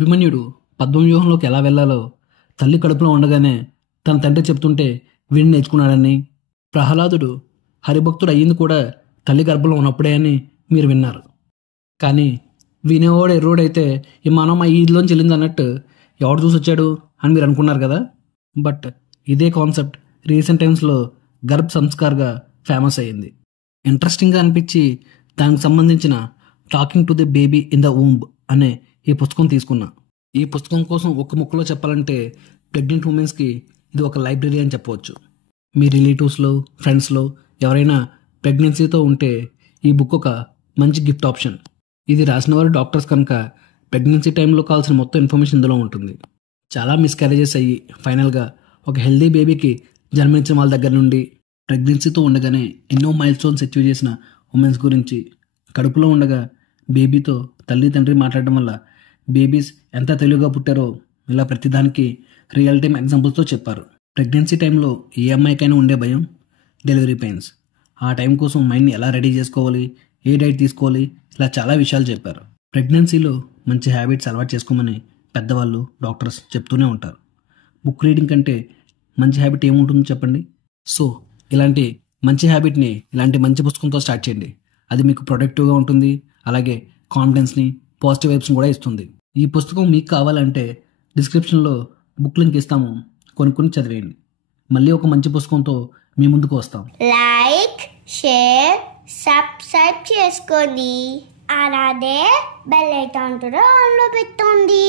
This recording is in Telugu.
అభిమన్యుడు పద్మవ్యూహంలోకి ఎలా వెళ్ళాలో తల్లి కడుపులో ఉండగానే తన తండ్రి చెప్తుంటే విని నేర్చుకున్నాడని, ప్రహ్లాదుడు హరిభక్తుడు అయ్యింది కూడా తల్లి గర్భంలో ఉన్నప్పుడే అని మీరు విన్నారు. కానీ వినేవాడు ఎర్రోడైతే ఈ మనం మా ఈదిలోంచి వెళ్ళింది అన్నట్టు ఎవడు చూసి వచ్చాడు అని మీరు అనుకున్నారు కదా. బట్ ఇదే కాన్సెప్ట్ రీసెంట్ టైమ్స్లో గర్భ్ సంస్కార్గా ఫేమస్ అయ్యింది. ఇంట్రెస్టింగ్గా అనిపించి దానికి సంబంధించిన talking to the baby in the womb అనే ఈ పుస్తకం తీసుకున్నా. ఈ పుస్తకం కోసం ఒక్క ముక్కలో చెప్పాలంటే ప్రెగ్నెంట్ ఉమెన్స్కి ఇది ఒక లైబ్రరీ అని చెప్పవచ్చు. మీ రిలేటివ్స్లో ఫ్రెండ్స్లో ఎవరైనా ప్రెగ్నెన్సీతో ఉంటే ఈ బుక్ ఒక మంచి గిఫ్ట్ ఆప్షన్. ఇది రాసిన వారు డాక్టర్స్ కనుక ప్రెగ్నెన్సీ టైంలో కావాల్సిన మొత్తం ఇన్ఫర్మేషన్ ఇందులో ఉంటుంది. చాలా మిస్క్యారేజెస్ అయ్యి ఫైనల్గా ఒక హెల్దీ బేబీకి జన్మనిచ్చిన వాళ్ళ దగ్గర నుండి ప్రెగ్నెన్సీతో ఉండగానే ఎన్నో మైల్ స్టోన్స్ అచీవ్ చేసిన ఉమెన్స్ గురించి, కడుపులో ఉండగా బేబీతో తల్లి తండ్రి మాట్లాడడం వల్ల బేబీస్ ఎంత తెలివిగా పుట్టారో ఇలా ప్రతిదానికి రియల్ టైం ఎగ్జాంపుల్స్తో చెప్పారు. ప్రెగ్నెన్సీ టైంలో ఏ అమ్మాయికైనా ఉండే భయం డెలివరీ పెయిన్స్. ఆ టైం కోసం మైండ్ని ఎలా రెడీ చేసుకోవాలి, ఏ డైట్ తీసుకోవాలి, ఇలా చాలా విషయాలు చెప్పారు. ప్రెగ్నెన్సీలో మంచి హ్యాబిట్స్ అలవాటు చేసుకోమని పెద్దవాళ్ళు డాక్టర్స్ చెప్తూనే ఉంటారు. బుక్ రీడింగ్ కంటే మంచి హ్యాబిట్ ఏముంటుందో చెప్పండి. సో ఇలాంటి మంచి హ్యాబిట్ని ఇలాంటి మంచి పుస్తకంతో స్టార్ట్ చేయండి. అది మీకు ప్రొడక్టివ్గా ఉంటుంది, అలాగే కాన్ఫిడెన్స్ని పాజిటివ్ వైబ్స్ని కూడా ఇస్తుంది. ఈ పుస్తకం మీకు కావాలంటే డిస్క్రిప్షన్లో బుక్ లింక్ ఇస్తాము, కొనుక్కొని చదివేయండి. మళ్ళీ ఒక మంచి పుస్తకంతో మీ ముందుకు వస్తాం. లైక్, షేర్, సబ్స్క్రైబ్ చేసుకోండి. అలాగే బెల్ ఐకాన్ కూడా ఆన్లో పెట్టుకోండి.